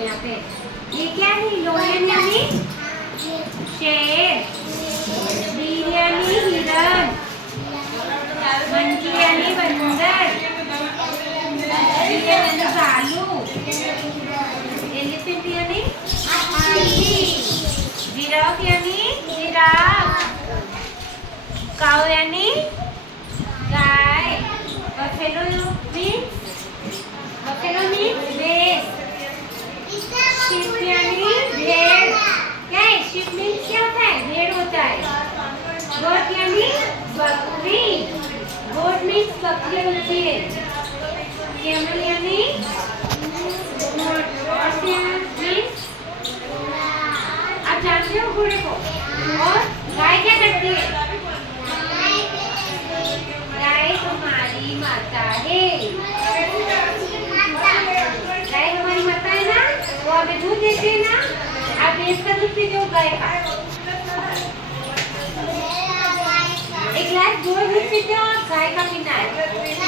यहाँ पे ये क्या है? लोयन यानी शेर, वीर यानी हिरण, मंकी यानी बंदर, यानी भालू, एलिफेंट यानी हाथी, जिराफ यानी जिराफ, काऊ यानी गाय, बफेलो मीन्स भैंस, शीप यानी भेड़। क्या है? शीप मीन्स क्या होता है? भेड़ होता है। गोट यानी बकरी, गोट मीन्स बकरी होती है। कैमल यानी मीन्स आप जानते हो घोड़े को। और गाय क्या करती है? गाय हमारी माता है। गाय हमारी माता है ना, वो हमें दूध देते हैं ना। आप भैंस का दूध पीते हो, गाय का एक गिलास दूध पीते हो, गाय का पीना है।